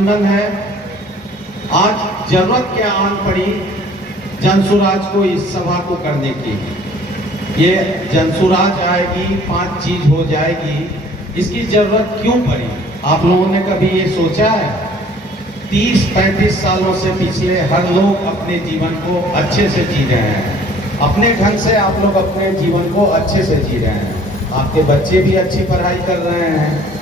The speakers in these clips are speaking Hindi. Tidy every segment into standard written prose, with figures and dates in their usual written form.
अभिनंदन है। आज जरूरत क्या आन पड़ी जनसुराज को इस सभा को करने की। ये जनसुराज आएगी, 5 चीज हो जाएगी, इसकी जरूरत क्यों पड़ी? आप लोगों ने कभी ये सोचा है? 30-35 सालों से पिछले हर लोग अपने जीवन को अच्छे से जी रहे हैं, अपने ढंग से आप लोग अपने जीवन को अच्छे से जी रहे हैं। आपके बच्चे भी अच्छी पढ़ाई कर रहे हैं।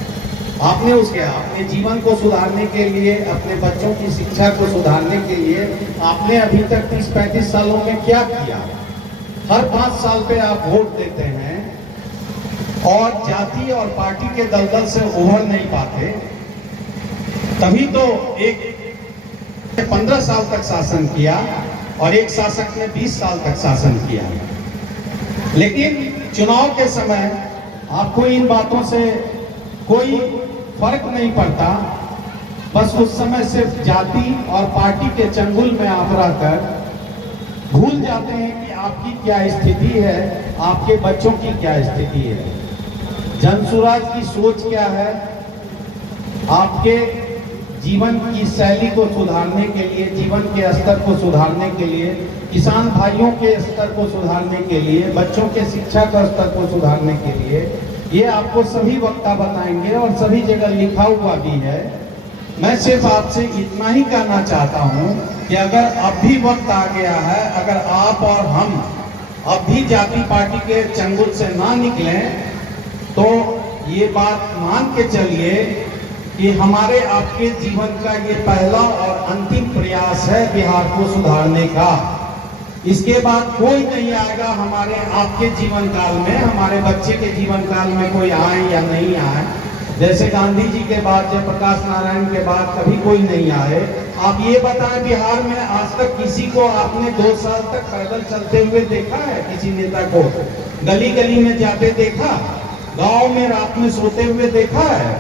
आपने अपने जीवन को सुधारने के लिए, अपने बच्चों की शिक्षा को सुधारने के लिए आपने अभी तक 30-35 सालों में क्या किया? हर 5 साल पे आप वोट देते हैं और जाति और पार्टी के दलदल से उभर नहीं पाते। तभी तो एक 15 साल तक शासन किया और एक शासक ने 20 साल तक शासन किया। लेकिन चुनाव के समय आपको इन बातों से कोई फर्क नहीं पड़ता। बस उस समय सिर्फ जाति और पार्टी के चंगुल में आप रहकर भूल जाते हैं कि आपकी क्या स्थिति है, आपके बच्चों की क्या स्थिति है। जनसुराज की सोच क्या है? आपके जीवन की शैली को सुधारने के लिए, जीवन के स्तर को सुधारने के लिए, किसान भाइयों के स्तर को सुधारने के लिए, बच्चों के शिक्षा का स्तर को सुधारने के लिए, ये आपको सभी वक्ता बताएंगे और सभी जगह लिखा हुआ भी है। मैं सिर्फ आपसे इतना ही कहना चाहता हूं कि अगर अब भी वक्त आ गया है, अगर आप और हम अब भी जाति पार्टी के चंगुल से ना निकलें, तो ये बात मान के चलिए कि हमारे आपके जीवन का ये पहला और अंतिम प्रयास है बिहार को सुधारने का। इसके बाद कोई नहीं आएगा हमारे आपके जीवन काल में, हमारे बच्चे के जीवन काल में कोई आए या नहीं आए। जैसे गांधी जी के बाद, जयप्रकाश नारायण के बाद कभी कोई नहीं आए। आप ये बताएं, बिहार में आज तक किसी को आपने 2 साल तक पैदल चलते हुए देखा है? किसी नेता को गली गली में जाते देखा? गांव में रात में सोते हुए देखा है?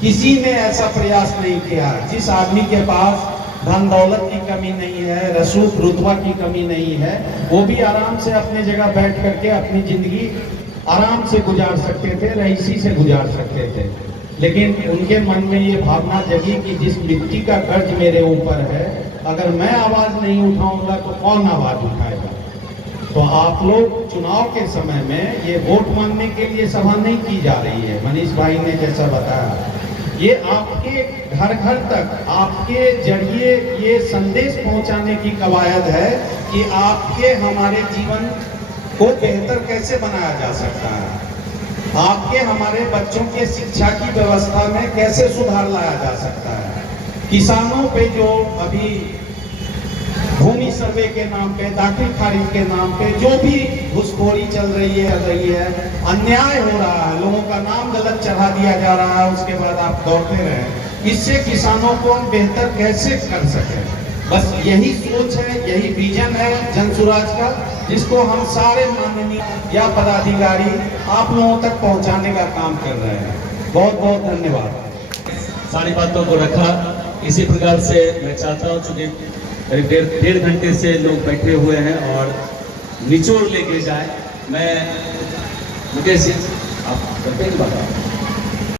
किसी ने ऐसा प्रयास नहीं किया। जिस आदमी के पास धन दौलत की कमी नहीं है, रसूख रुतबा की कमी नहीं है, वो भी आराम से अपने जगह बैठ करके अपनी जिंदगी आराम से गुजार सकते थे, रईसी से गुजार सकते थे। लेकिन उनके मन में ये भावना जगी कि जिस मिट्टी का कर्ज मेरे ऊपर है, अगर मैं आवाज नहीं उठाऊंगा तो कौन आवाज उठाएगा? तो आप लोग चुनाव के समय में ये वोट मांगने के लिए सभा नहीं की जा रही है। मनीष भाई ने जैसा बताया, ये आपके घर घर तक आपके जरिए ये संदेश पहुंचाने की कवायद है कि आपके हमारे जीवन को बेहतर कैसे बनाया जा सकता है, आपके हमारे बच्चों के शिक्षा की व्यवस्था में कैसे सुधार लाया जा सकता है। किसानों पे जो अभी भूमि सर्वे के नाम पे, दाखिल खारिज के नाम पे जो भी घुसखोरी चल रही है, अन्याय हो रहा है, लोगों का नाम गलत चढ़ा दिया जा रहा है, उसके बाद आप दौड़ते रहे। इससे किसानों को हम बेहतर कैसे कर सकें? बस यही सोच है, यही विजन है जनसुराज का, जिसको हम सारे माननीय या पदाधिकारी आप लोगों तक पहुंचाने का काम कर रहे हैं। बहुत बहुत धन्यवाद। सारी बातों को रखा। इसी प्रकार से मैं चाहता हूँ, चूंकि करीब 1.5 घंटे से लोग बैठे हुए हैं और निचोड़ लेके जाए, मैं मुकेश जी आप करते हैं बात।